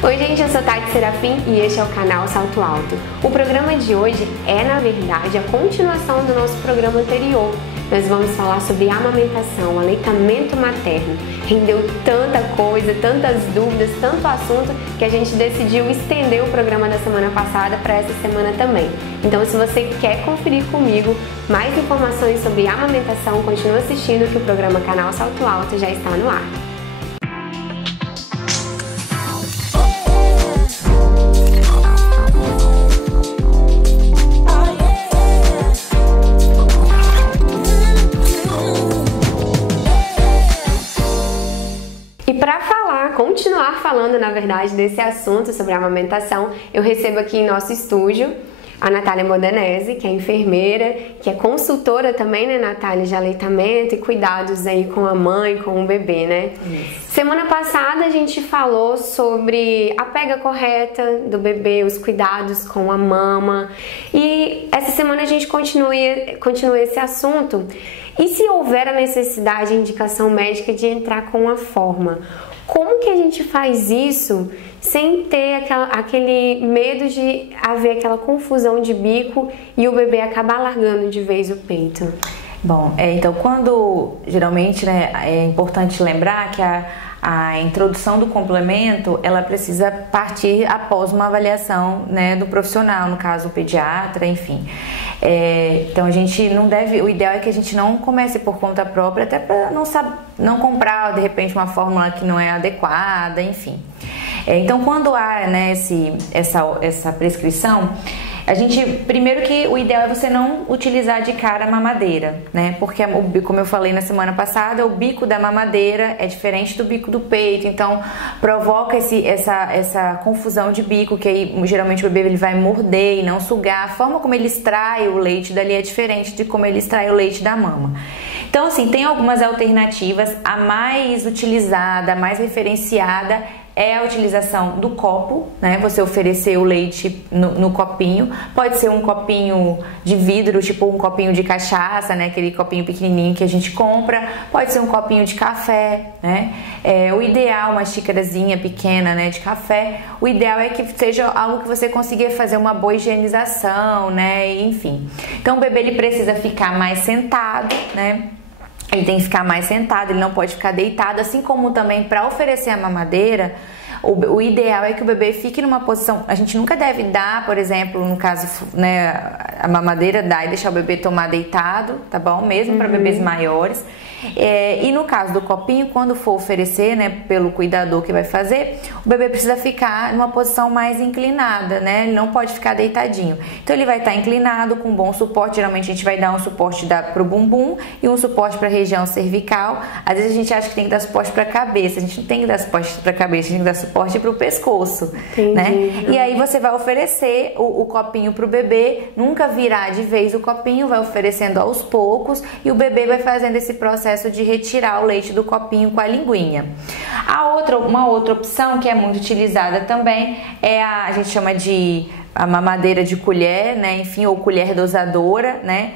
Oi gente, eu sou Tati Serafim e este é o canal Salto Alto. O programa de hoje é, na verdade, a continuação do nosso programa anterior. Nós vamos falar sobre amamentação, aleitamento materno. Rendeu tanta coisa, tantas dúvidas, tanto assunto que a gente decidiu estender o programa da semana passada para essa semana também. Então, se você quer conferir comigo mais informações sobre amamentação, continue assistindo que o programa Canal Salto Alto já está no ar. Continuar falando, na verdade, desse assunto sobre a amamentação, eu recebo aqui em nosso estúdio a Natália Modenese, que é enfermeira, que é consultora também, né, Natália, de aleitamento e cuidados aí com a mãe, com o bebê, né? Isso. Semana passada a gente falou sobre a pega correta do bebê, os cuidados com a mama, e essa semana a gente continua esse assunto. E se houver a necessidade, a indicação médica de entrar com a forma? Como que a gente faz isso sem ter aquele medo de haver aquela confusão de bico e o bebê acabar largando de vez o peito? Bom, então geralmente, né, é importante lembrar que a introdução do complemento, ela precisa partir após uma avaliação, né, do profissional, no caso o pediatra, enfim. Então a gente não deve, o ideal é que a gente não comece por conta própria, até para não comprar de repente uma fórmula que não é adequada, enfim. Então quando há, né, essa prescrição, a gente, primeiro que o ideal é você não utilizar de cara a mamadeira, né? Porque, como eu falei na semana passada, o bico da mamadeira é diferente do bico do peito, então provoca essa confusão de bico, que aí geralmente o bebê ele vai morder e não sugar. A forma como ele extrai o leite dali é diferente de como ele extrai o leite da mama. Então, assim, tem algumas alternativas. A mais utilizada, a mais referenciada é a utilização do copo, né? Você oferecer o leite no copinho. Pode ser um copinho de vidro, tipo um copinho de cachaça, né? Aquele copinho pequenininho que a gente compra. Pode ser um copinho de café, né? O ideal, uma xícarazinha pequena, né, de café. O ideal é que seja algo que você consiga fazer uma boa higienização, né? Enfim. Então o bebê ele precisa ficar mais sentado, né? Ele tem que ficar mais sentado, ele não pode ficar deitado, assim como também para oferecer a mamadeira, o ideal é que o bebê fique numa posição, a gente nunca deve dar, por exemplo, no caso, né, a mamadeira dá e deixar o bebê tomar deitado, tá bom? Mesmo para bebês maiores. E no caso do copinho, quando for oferecer, né, pelo cuidador que vai fazer, o bebê precisa ficar numa posição mais inclinada, né? Ele não pode ficar deitadinho. Então ele vai estar inclinado com um bom suporte. Geralmente a gente vai dar um suporte para o bumbum e um suporte para a região cervical. Às vezes a gente acha que tem que dar suporte para a cabeça. A gente não tem que dar suporte para a cabeça, a gente tem que dar suporte para o pescoço. Entendi. Né? E aí você vai oferecer o copinho para o bebê, nunca virar de vez o copinho, vai oferecendo aos poucos e o bebê vai fazendo esse processo de retirar o leite do copinho com a linguinha. Uma outra opção que é muito utilizada também é a gente chama de a mamadeira de colher, né? Enfim, ou colher dosadora, né?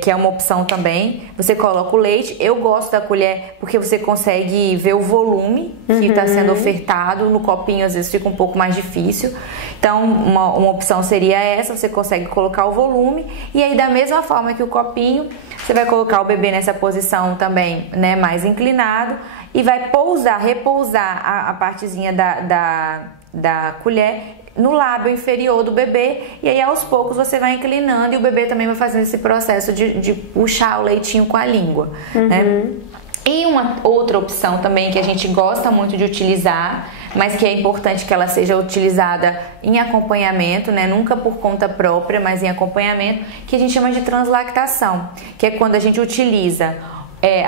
Que é uma opção também. Você coloca o leite. Eu gosto da colher porque você consegue ver o volume que está sendo ofertado. No copinho às vezes fica um pouco mais difícil. Então uma opção seria essa, você consegue colocar o volume. E aí da mesma forma que o copinho, você vai colocar o bebê nessa posição também, né, mais inclinado. E vai repousar a partezinha da colher no lábio inferior do bebê, e aí aos poucos você vai inclinando e o bebê também vai fazendo esse processo de puxar o leitinho com a língua, né? E uma outra opção também que a gente gosta muito de utilizar, mas que é importante que ela seja utilizada em acompanhamento, né? Nunca por conta própria, mas em acompanhamento, que a gente chama de translactação, que é quando a gente utiliza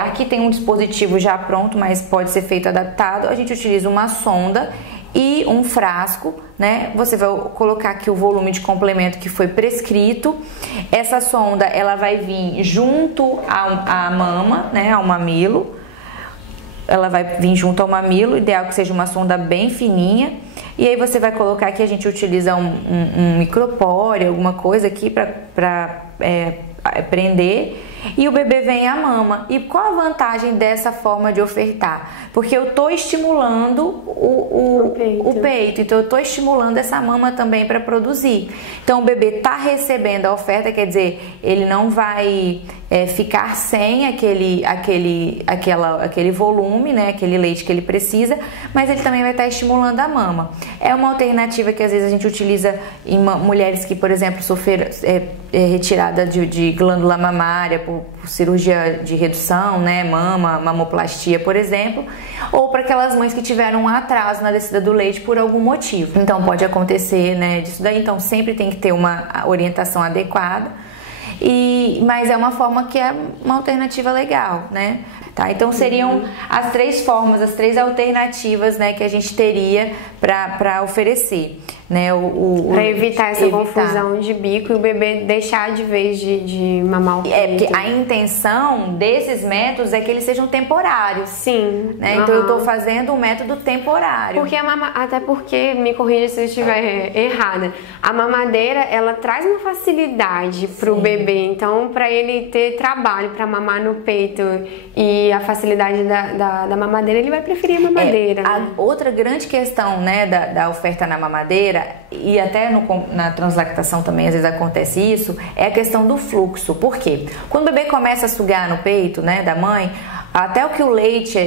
aqui tem um dispositivo já pronto, mas pode ser feito adaptado. A gente utiliza uma sonda e um frasco, né? Você vai colocar aqui o volume de complemento que foi prescrito. Essa sonda, ela vai vir junto à mama, né? Ao mamilo. Ela vai vir junto ao mamilo, ideal que seja uma sonda bem fininha. E aí você vai colocar aqui, a gente utiliza um micropore, alguma coisa aqui para prender. e o bebê vem à mama. E qual a vantagem dessa forma de ofertar? Porque eu estou estimulando o peito, então eu estou estimulando essa mama também para produzir. Então o bebê está recebendo a oferta, quer dizer, ele não vai ficar sem aquele volume, né, aquele leite que ele precisa, mas ele também vai estar estimulando a mama. É uma alternativa que às vezes a gente utiliza em mulheres que, por exemplo, sofreram retirada de glândula mamária por cirurgia de redução, né, mamoplastia, por exemplo, ou para aquelas mães que tiveram um atraso na descida do leite por algum motivo. Então pode acontecer, né, disso daí. Então sempre tem que ter uma orientação adequada. Mas é uma forma que é uma alternativa legal, né? Tá? Então seriam as 3 formas, as 3 alternativas, né, que a gente teria para oferecer, né? Para evitar essa confusão de bico e o bebê deixar de vez de mamar o peito. Porque a intenção desses métodos é que eles sejam temporários. Sim. Né? Então eu estou fazendo um método temporário. Porque até porque, me corrija se eu estiver errada, a mamadeira ela traz uma facilidade para o bebê. Então, para ele ter trabalho para mamar no peito e a facilidade da mamadeira, ele vai preferir a mamadeira. A outra grande questão, né, da oferta na mamadeira, e até na translactação também às vezes acontece isso, é a questão do fluxo. Por quê? Quando o bebê começa a sugar no peito, né, da mãe, até o que o leite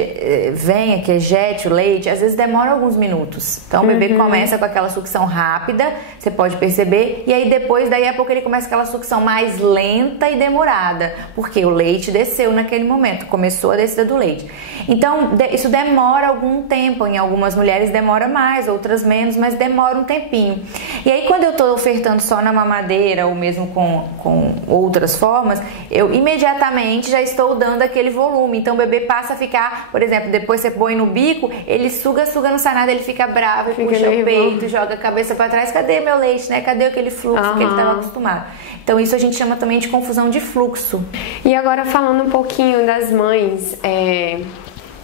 venha, que ejete o leite, às vezes demora alguns minutos. Então o bebê começa com aquela sucção rápida, você pode perceber, e aí depois, daí a pouco ele começa aquela sucção mais lenta e demorada, porque o leite desceu naquele momento, começou a descida do leite. Então isso demora algum tempo, em algumas mulheres demora mais, outras menos, mas demora um tempinho. E aí quando eu estou ofertando só na mamadeira ou mesmo com outras formas, eu imediatamente já estou dando aquele volume. Então o bebê passa a ficar, por exemplo, depois você põe no bico, ele suga, não sai nada, ele fica bravo, puxa o peito, joga a cabeça para trás. Cadê meu leite, né? Cadê aquele fluxo que ele estava acostumado? Então isso a gente chama também de confusão de fluxo. E agora falando um pouquinho das mães,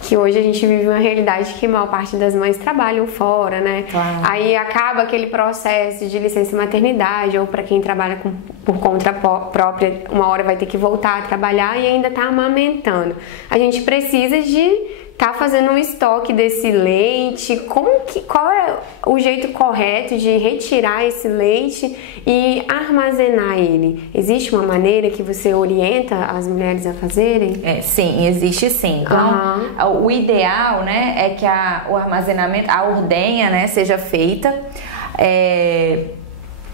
que hoje a gente vive uma realidade que a maior parte das mães trabalham fora, né? Claro. Aí acaba aquele processo de licença maternidade, ou para quem trabalha por conta própria, uma hora vai ter que voltar a trabalhar e ainda tá amamentando. A gente precisa de fazendo um estoque desse leite. Qual é o jeito correto de retirar esse leite e armazenar ele? Existe uma maneira que você orienta as mulheres a fazerem? Sim, existe sim. Então, o ideal, né, é que o armazenamento, a ordenha, né, seja feita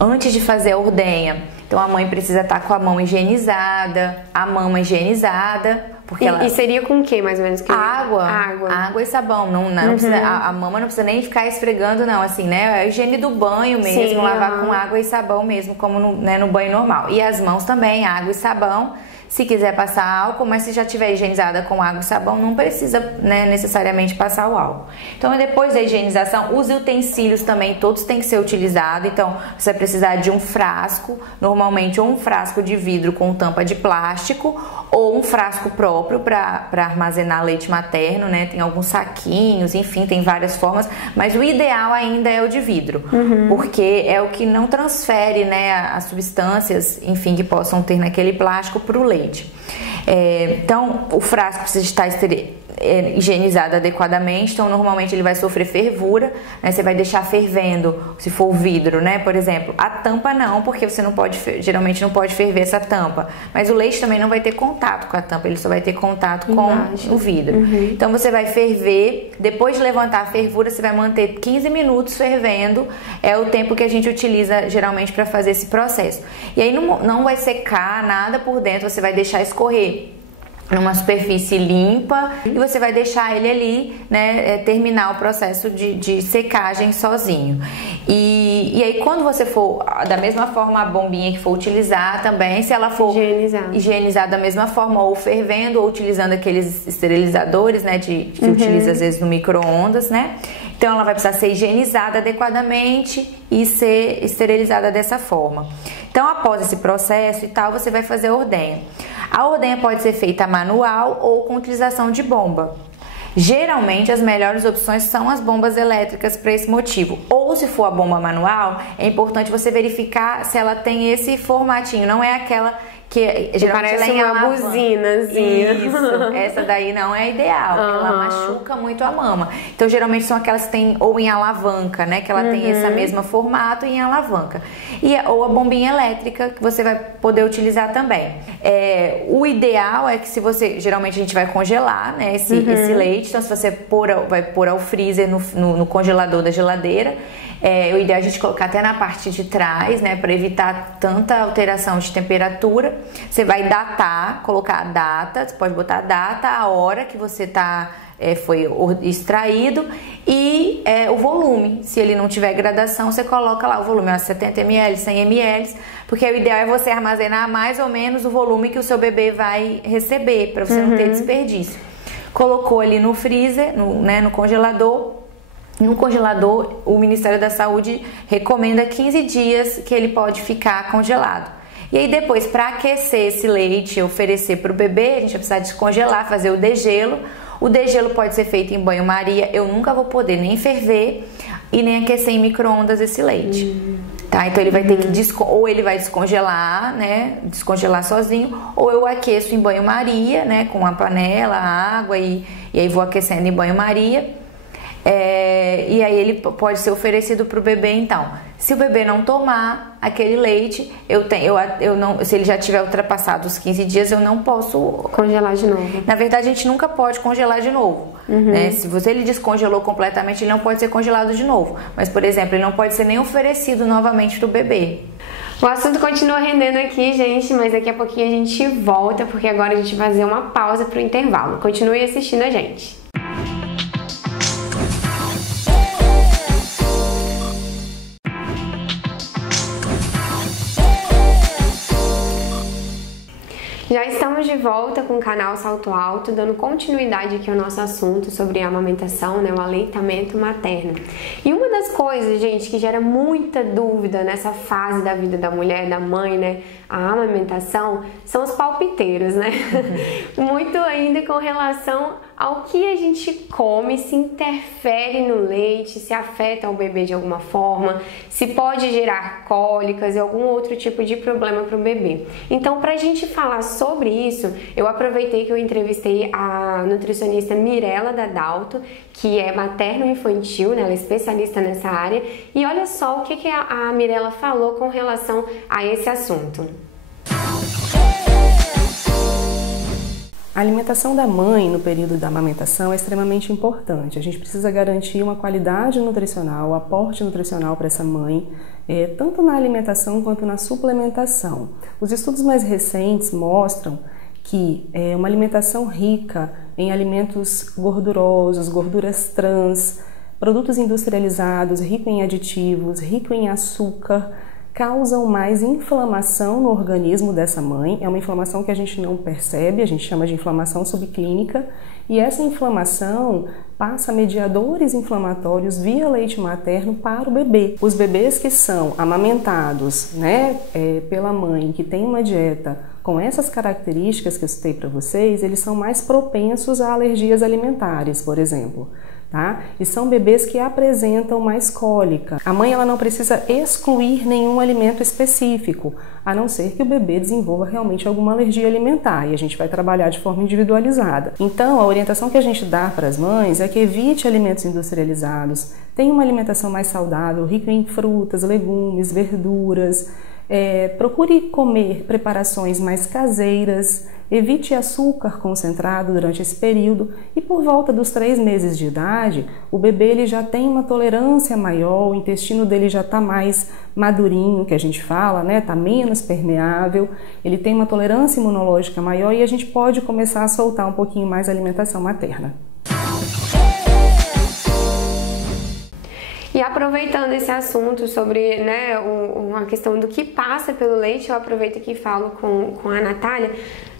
antes de fazer a ordenha. Então a mãe precisa estar com a mão higienizada, a mama higienizada. E seria com o que, mais ou menos? Água e sabão. Não precisa, a mama não precisa nem ficar esfregando, não, assim, né? É a higiene do banho mesmo, lavar com água e sabão mesmo, como no banho normal. E as mãos também, água e sabão. Se quiser passar álcool, mas se já estiver higienizada com água e sabão, não precisa, né, necessariamente passar o álcool. Então, depois da higienização, os utensílios também, todos têm que ser utilizados. Então, você vai precisar de um frasco, normalmente ou um frasco de vidro com tampa de plástico, ou um frasco próprio para armazenar leite materno, né? Tem alguns saquinhos, enfim, tem várias formas, mas o ideal ainda é o de vidro, porque é o que não transfere, né, as substâncias, enfim, que possam ter naquele plástico para o leite. Então o frasco precisa estar higienizado adequadamente, então normalmente ele vai sofrer fervura, né? Você vai deixar fervendo, se for o vidro, né, por exemplo. A tampa não, porque você não pode, geralmente não pode ferver essa tampa, mas o leite também não vai ter contato com a tampa, ele só vai ter contato com o vidro. Então você vai ferver, depois de levantar a fervura, você vai manter 15 minutos fervendo, é o tempo que a gente utiliza geralmente para fazer esse processo. E aí não vai secar nada por dentro, você vai deixar escorrer numa superfície limpa e você vai deixar ele ali, né, terminar o processo de secagem sozinho. E aí quando você for, da mesma forma a bombinha que for utilizar também, se ela for higienizar da mesma forma, ou fervendo, ou utilizando aqueles esterilizadores, né, que utiliza às vezes no micro-ondas, né? Então ela vai precisar ser higienizada adequadamente e ser esterilizada dessa forma. Então após esse processo e tal, você vai fazer a ordenha. A ordenha pode ser feita manual ou com utilização de bomba. Geralmente as melhores opções são as bombas elétricas para esse motivo. Ou se for a bomba manual, é importante você verificar se ela tem esse formatinho, não é aquela que geralmente parece ela é uma buzinazinha. Isso, essa daí não é ideal, ela machuca muito a mama. Então geralmente são aquelas que tem ou em alavanca, né, que ela tem esse mesmo formato e em alavanca. Ou a bombinha elétrica, que você vai poder utilizar também. O ideal é que se você, geralmente a gente vai congelar, né, esse leite, então se você vai pôr ao freezer no congelador da geladeira, o ideal é a gente colocar até na parte de trás, né, para evitar tanta alteração de temperatura. Você vai datar, colocar a data, você pode botar a data, a hora que você foi extraído e o volume. Se ele não tiver gradação, você coloca lá o volume, 70 ml, 100 ml, porque o ideal é você armazenar mais ou menos o volume que o seu bebê vai receber, para você não ter desperdício. Colocou ali no freezer, no congelador. No congelador, o Ministério da Saúde recomenda 15 dias que ele pode ficar congelado. E aí depois, para aquecer esse leite e oferecer para o bebê, a gente vai precisar descongelar, fazer o degelo. O degelo pode ser feito em banho-maria. Eu nunca vou poder nem ferver e nem aquecer em micro-ondas esse leite. Tá? Então ele vai ter que ou ele vai descongelar, né? Descongelar sozinho, ou eu aqueço em banho-maria, né? Com a panela, a água e aí vou aquecendo em banho-maria. E aí ele pode ser oferecido para o bebê. Então, se o bebê não tomar aquele leite, se ele já tiver ultrapassado os 15 dias, eu não posso congelar de novo. Na verdade, a gente nunca pode congelar de novo, né? Se ele descongelou completamente, ele não pode ser congelado de novo. Mas, por exemplo, ele não pode ser nem oferecido novamente para o bebê. O assunto continua rendendo aqui, gente, mas daqui a pouquinho a gente volta, porque agora a gente vai fazer uma pausa para o intervalo. Continue assistindo a gente. Já estamos de volta com o canal Salto Alto, dando continuidade aqui ao nosso assunto sobre a amamentação, né, o aleitamento materno. E uma das coisas, gente, que gera muita dúvida nessa fase da vida da mulher, da mãe, né, a amamentação, são os palpiteiros, né? Muito ainda com relação ao que a gente come, se interfere no leite, se afeta o bebê de alguma forma, se pode gerar cólicas e algum outro tipo de problema para o bebê. Então, para a gente falar sobre isso, eu aproveitei que eu entrevistei a nutricionista Mirella Dadalto, que é materno-infantil, né? Ela é especialista nessa área, e olha só o que a Mirella falou com relação a esse assunto. A alimentação da mãe no período da amamentação é extremamente importante. A gente precisa garantir uma qualidade nutricional, um aporte nutricional para essa mãe, tanto na alimentação quanto na suplementação. Os estudos mais recentes mostram que uma alimentação rica em alimentos gordurosos, gorduras trans, produtos industrializados, rico em aditivos, rico em açúcar, causam mais inflamação no organismo dessa mãe. É uma inflamação que a gente não percebe, a gente chama de inflamação subclínica, e essa inflamação passa mediadores inflamatórios via leite materno para o bebê. Os bebês que são amamentados, né, pela mãe, que tem uma dieta com essas características que eu citei para vocês, eles são mais propensos a alergias alimentares, por exemplo. Tá? E são bebês que apresentam mais cólica. A mãe ela não precisa excluir nenhum alimento específico, a não ser que o bebê desenvolva realmente alguma alergia alimentar, e a gente vai trabalhar de forma individualizada. Então, a orientação que a gente dá para as mães é que evite alimentos industrializados, tenha uma alimentação mais saudável, rica em frutas, legumes, verduras, procure comer preparações mais caseiras, evite açúcar concentrado durante esse período, e por volta dos 3 meses de idade, o bebê ele já tem uma tolerância maior, o intestino dele já está mais madurinho, que a gente fala, né? Está menos permeável, ele tem uma tolerância imunológica maior e a gente pode começar a soltar um pouquinho mais a alimentação materna. E aproveitando esse assunto sobre, né, a questão do que passa pelo leite, eu aproveito aqui e falo com a Natália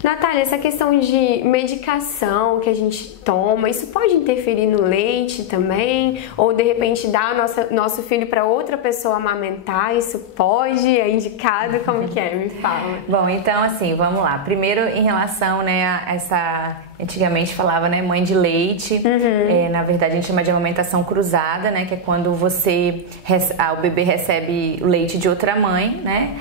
Natália, essa questão de medicação que a gente toma, isso pode interferir no leite também? Ou de repente dar nosso filho para outra pessoa amamentar, isso pode? É indicado? Como que é? Me fala. Bom, então assim, vamos lá. Primeiro em relação, né, a essa... Antigamente falava, né, mãe de leite. Na verdade a gente chama de amamentação cruzada, né, que é quando o bebê recebe o leite de outra mãe, né.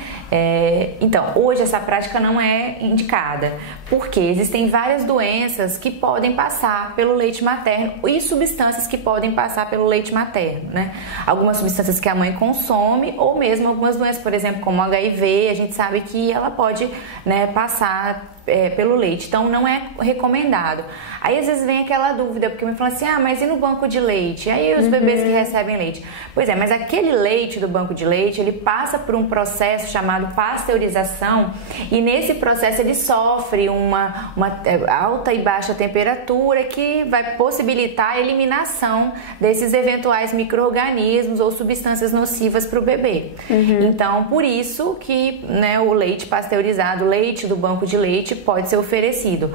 Então, hoje essa prática não é indicada, porque existem várias doenças que podem passar pelo leite materno e substâncias que podem passar pelo leite materno, né. Algumas substâncias que a mãe consome ou mesmo algumas doenças, por exemplo, como HIV, a gente sabe que ela pode, né, passar pelo leite, então não é recomendado. Aí às vezes vem aquela dúvida, porque me falam assim, mas e no banco de leite? Aí os bebês que recebem leite? Pois é, mas aquele leite do banco de leite, ele passa por um processo chamado pasteurização, e nesse processo ele sofre uma alta e baixa temperatura que vai possibilitar a eliminação desses eventuais micro-organismos ou substâncias nocivas para o bebê. Então, por isso que, né, o leite pasteurizado, o leite do banco de leite pode ser oferecido,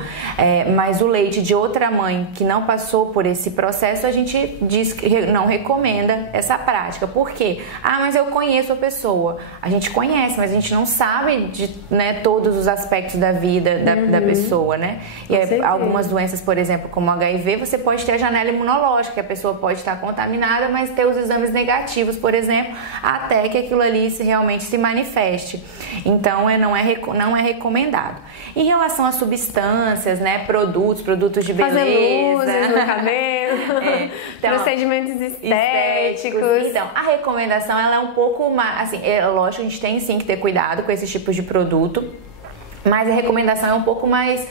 mas o leite de outra mãe que não passou por esse processo, a gente diz que não recomenda essa prática. Por quê? Mas eu conheço a pessoa. A gente conhece, mas a gente não sabe de, né, todos os aspectos da vida da pessoa, né? E algumas doenças, por exemplo, como HIV, você pode ter a janela imunológica, a pessoa pode estar contaminada, mas ter os exames negativos, por exemplo, até que aquilo ali realmente se manifeste. Então, não é recomendado. Em relação a substâncias, né, produtos de beleza, fazer luzes no cabelo, então, procedimentos estéticos. Então, a recomendação ela é um pouco mais, assim, lógico, a gente tem sim que ter cuidado com esses tipos de produto, mas a recomendação é um pouco mais,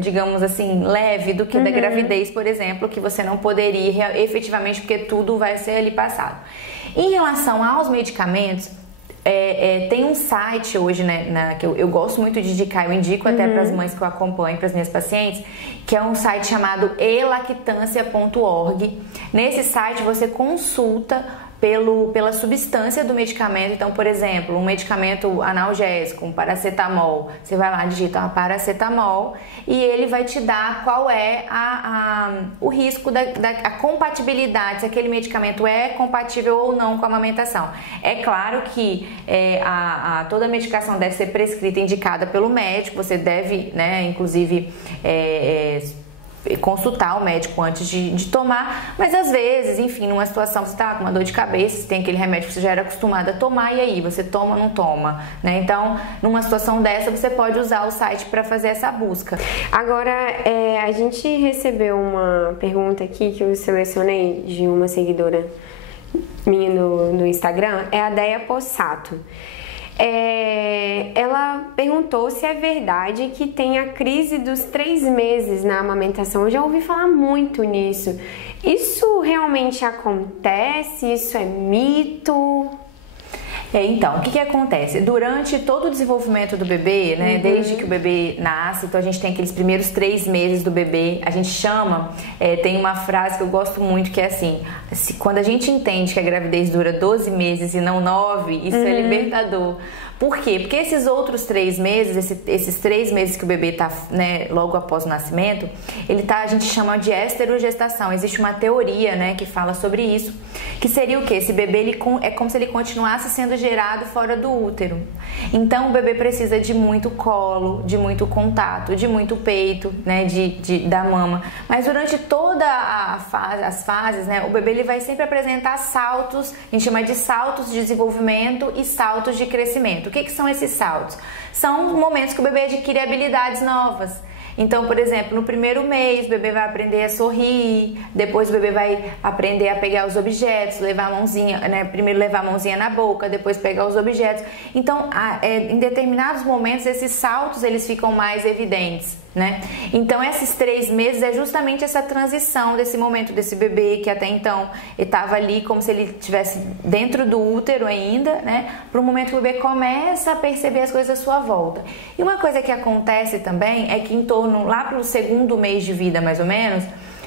digamos assim, leve do que da gravidez, por exemplo, que você não poderia efetivamente, porque tudo vai ser ali passado. Em relação aos medicamentos, tem um site hoje, né, que eu gosto muito de indicar, eu indico até para as mães que eu acompanho, para as minhas pacientes, que é um site chamado elactância.org. Nesse site você consulta pela substância do medicamento. Então, por exemplo, um medicamento analgésico, um paracetamol, você vai lá, digita paracetamol e ele vai te dar qual é o risco a compatibilidade, se aquele medicamento é compatível ou não com a amamentação. É claro que toda medicação deve ser prescrita e indicada pelo médico, você deve, né, inclusive, consultar o médico antes de tomar, mas às vezes, enfim, numa situação você tá com uma dor de cabeça, você tem aquele remédio que você já era acostumado a tomar, e aí, você toma ou não toma, né? Então, numa situação dessa, você pode usar o site para fazer essa busca. Agora, a gente recebeu uma pergunta aqui que eu selecionei de uma seguidora minha no Instagram, é a Deia Possato. Ela perguntou se é verdade que tem a crise dos 3 meses na amamentação. Eu já ouvi falar muito nisso. Isso realmente acontece? Isso é mito? Então, o que acontece? Durante todo o desenvolvimento do bebê, né, desde que o bebê nasce, então a gente tem aqueles primeiros 3 meses do bebê, a gente chama, tem uma frase que eu gosto muito que é assim, quando a gente entende que a gravidez dura 12 meses e não 9, isso é libertador. Por quê? Porque esses outros 3 meses, esses 3 meses que o bebê está, né, logo após o nascimento, a gente chama de esterogestação. Existe uma teoria, né, que fala sobre isso, que seria o quê? Esse bebê é como se ele continuasse sendo gerado fora do útero. Então o bebê precisa de muito colo, de muito contato, de muito peito, né, da mama. Mas durante toda as fases, né, o bebê ele vai sempre apresentar saltos, a gente chama de saltos de desenvolvimento e saltos de crescimento. O que são esses saltos? São momentos que o bebê adquire habilidades novas. Então, por exemplo, no primeiro mês o bebê vai aprender a sorrir, depois o bebê vai aprender a pegar os objetos, levar a mãozinha, né? Primeiro levar a mãozinha na boca, depois pegar os objetos. Então, em determinados momentos esses saltos eles ficam mais evidentes, né? Então, esses 3 meses é justamente essa transição desse momento desse bebê que até então estava ali como se ele estivesse dentro do útero ainda, né? Para o momento que o bebê começa a perceber as coisas à sua volta. E uma coisa que acontece também é que em torno, lá para o 2º mês de vida mais ou menos,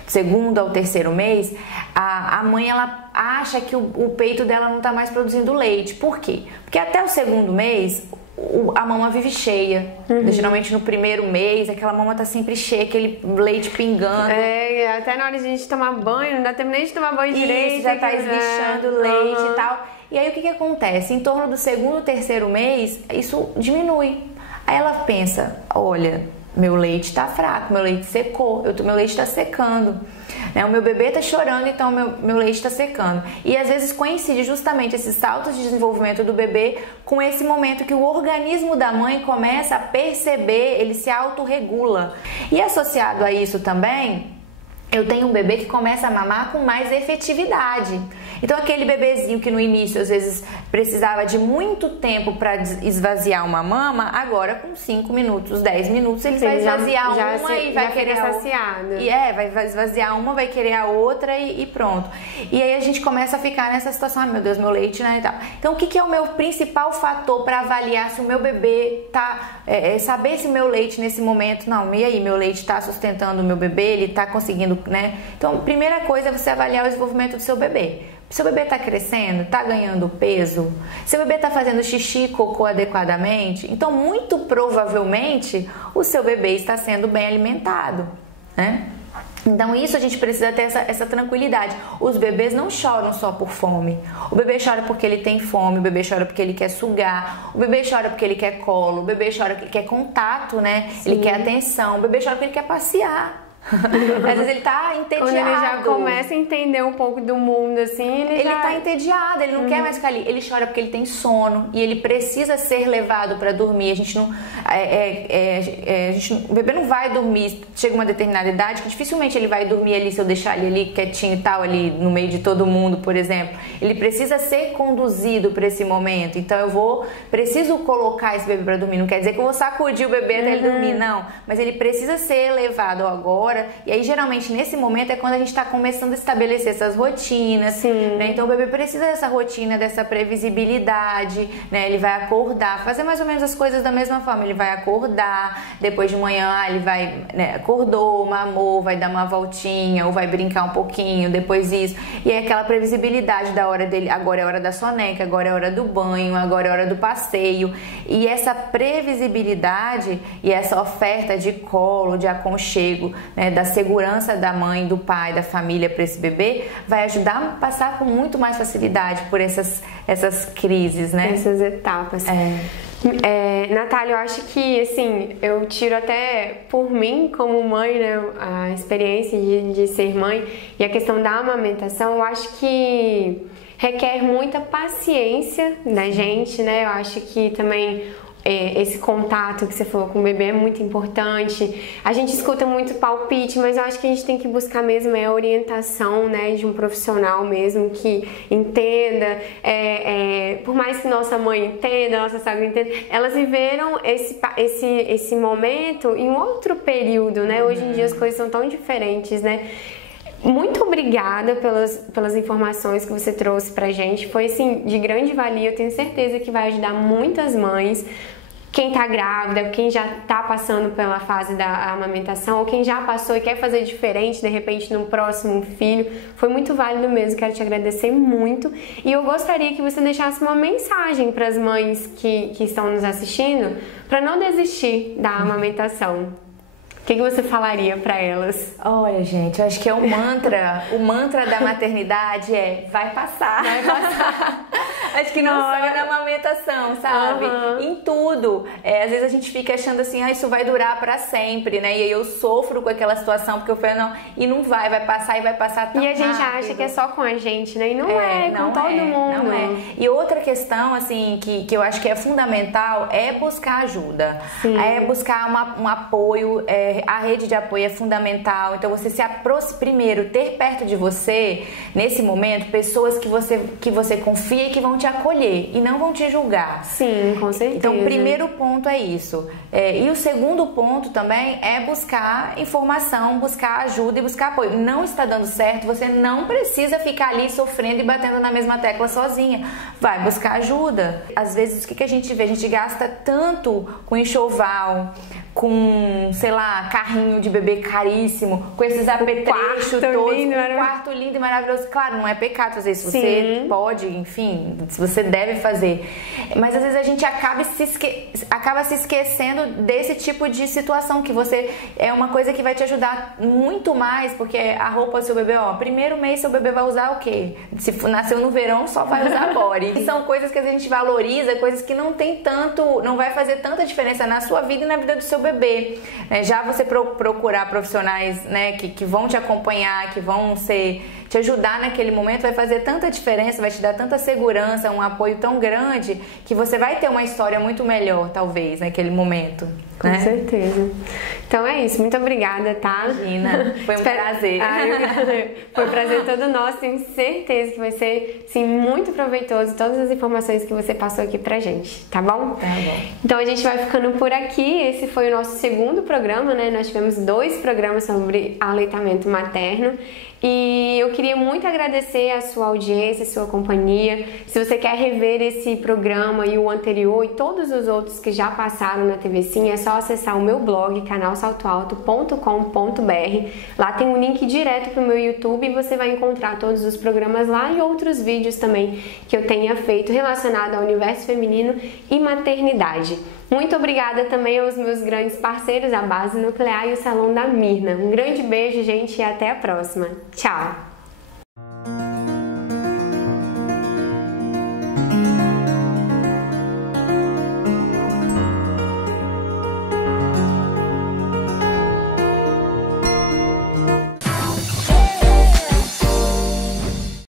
2º ao 3º mês, a mãe ela acha que o peito dela não está mais produzindo leite. Por quê? Porque até o 2º mês a mama vive cheia. Geralmente no primeiro mês, aquela mama tá sempre cheia, aquele leite pingando. Até na hora de a gente tomar banho, não dá tempo nem de tomar banho direito. Já tá esguichando leite e tal. E aí o que acontece? Em torno do segundo, terceiro mês, isso diminui. Aí ela pensa, olha, meu leite tá fraco, meu leite secou, meu leite tá secando. O meu bebê tá chorando, então meu leite tá secando. E às vezes coincide justamente esses saltos de desenvolvimento do bebê com esse momento que o organismo da mãe começa a perceber, ele se autorregula. E associado a isso também, eu tenho um bebê que começa a mamar com mais efetividade. Então aquele bebezinho que no início às vezes precisava de muito tempo para esvaziar uma mama, agora com 5 minutos, 10 minutos ele vai esvaziar uma e vai querer saciado. Vai esvaziar uma, vai querer a outra e pronto. E aí a gente começa a ficar nessa situação, meu Deus, meu leite, né, e tal. Então o que é o meu principal fator para avaliar se o meu bebê tá, saber se o meu leite nesse momento, não, e aí, meu leite tá sustentando o meu bebê, ele tá conseguindo, né? Então, primeira coisa é você avaliar o desenvolvimento do seu bebê. Seu bebê está crescendo, está ganhando peso, seu bebê está fazendo xixi e cocô adequadamente, então muito provavelmente o seu bebê está sendo bem alimentado, né? Então isso a gente precisa ter essa tranquilidade. Os bebês não choram só por fome. O bebê chora porque ele tem fome, o bebê chora porque ele quer sugar, o bebê chora porque ele quer colo, o bebê chora porque ele quer contato, né? Sim. Ele quer atenção, o bebê chora porque ele quer passear. Às vezes ele tá entediado. Quando ele já começa a entender um pouco do mundo, assim, ele tá entediado, ele não quer mais ficar ali. Ele chora porque ele tem sono e ele precisa ser levado para dormir. A gente não, o bebê não vai dormir, chega uma determinada idade que dificilmente ele vai dormir ali se eu deixar ele ali quietinho e tal, ali no meio de todo mundo, por exemplo. Ele precisa ser conduzido para esse momento. Então preciso colocar esse bebê para dormir. Não quer dizer que eu vou sacudir o bebê até ele dormir, não. Mas ele precisa ser levado agora. E aí geralmente nesse momento é quando a gente está começando a estabelecer essas rotinas, né? Então o bebê precisa dessa rotina, dessa previsibilidade, né? Ele vai acordar, fazer mais ou menos as coisas da mesma forma. Ele vai acordar, depois de manhã ele vai, né, acordou, mamou, vai dar uma voltinha ou vai brincar um pouquinho, depois isso. E é aquela previsibilidade da hora dele, agora é hora da soneca, agora é hora do banho, agora é hora do passeio. E essa previsibilidade e essa oferta de colo, de aconchego, né, da segurança da mãe, do pai, da família para esse bebê, vai ajudar a passar com muito mais facilidade por essas crises, né? Essas etapas. Natália, eu acho que, assim, eu tiro até por mim como mãe, né, a experiência de ser mãe e a questão da amamentação, eu acho que requer muita paciência da gente, né? Eu acho que também esse contato que você falou com o bebê é muito importante. A gente escuta muito palpite, mas eu acho que a gente tem que buscar mesmo a orientação, né, de um profissional mesmo que entenda. Por mais que nossa mãe entenda, nossa sogra entenda, elas viveram esse momento em um outro período, né? Hoje em dia as coisas são tão diferentes, né? Muito obrigada pelas informações que você trouxe pra gente. Foi, assim, de grande valia. Eu tenho certeza que vai ajudar muitas mães. Quem tá grávida, quem já tá passando pela fase da amamentação, ou quem já passou e quer fazer diferente, de repente, no próximo filho. Foi muito válido mesmo. Quero te agradecer muito. E eu gostaria que você deixasse uma mensagem para as mães que estão nos assistindo, para não desistir da amamentação. O que você falaria para elas? Olha, gente, eu acho que é um mantra. O mantra da maternidade vai passar. Vai passar. Acho que não só na amamentação, sabe? Em tudo. Às vezes a gente fica achando assim, isso vai durar para sempre, né? E aí eu sofro com aquela situação, porque eu falo, não, e não vai passar e vai passar tão rápido. E a gente acha que é só com a gente, né? E não com todo mundo. Não é. E outra questão, assim, que eu acho que é fundamental é buscar ajuda. Sim. É buscar um apoio. A rede de apoio é fundamental. Então você primeiro ter perto de você, nesse momento, pessoas que você confia e que vão te acolher e não vão te julgar. Sim, com certeza. Então o primeiro ponto é isso. E o segundo ponto também é buscar informação, buscar ajuda e buscar apoio. Não está dando certo, você não precisa ficar ali sofrendo e batendo na mesma tecla sozinha. Vai buscar ajuda. Às vezes o que a gente vê? A gente gasta tanto com enxoval, com, sei lá, carrinho de bebê caríssimo, com esses apetrechos todos, um quarto lindo e maravilhoso. Claro, não é pecado fazer isso, você pode, enfim, você deve fazer. Mas às vezes a gente acaba se esquecendo desse tipo de situação, que você é uma coisa que vai te ajudar muito mais, porque a roupa do seu bebê, ó, primeiro mês seu bebê vai usar o quê? Se nasceu no verão, só vai usar body. E são coisas que a gente valoriza, coisas que não tem tanto, não vai fazer tanta diferença na sua vida e na vida do seu bebê. Já você procurar profissionais, né, que vão te acompanhar, que vão te ajudar naquele momento, vai fazer tanta diferença, vai te dar tanta segurança, um apoio tão grande, que você vai ter uma história muito melhor, talvez, naquele momento. Com certeza. Então é isso, muito obrigada, tá? Imagina, foi um prazer. Foi um prazer todo nosso, tenho certeza que vai ser, sim, muito proveitoso todas as informações que você passou aqui pra gente, tá bom? Tá bom. Então a gente vai ficando por aqui, esse foi o nosso segundo programa, né? Nós tivemos 2 programas sobre aleitamento materno. E eu queria muito agradecer a sua audiência, a sua companhia. Se você quer rever esse programa e o anterior e todos os outros que já passaram na TV Sim, é só acessar o meu blog, canalsaltoalto.com.br. Lá tem um link direto para o meu YouTube e você vai encontrar todos os programas lá e outros vídeos também que eu tenha feito relacionado ao universo feminino e maternidade. Muito obrigada também aos meus grandes parceiros, a Base Nuclear e o Salão da Mirna. Um grande beijo, gente, e até a próxima. Tchau!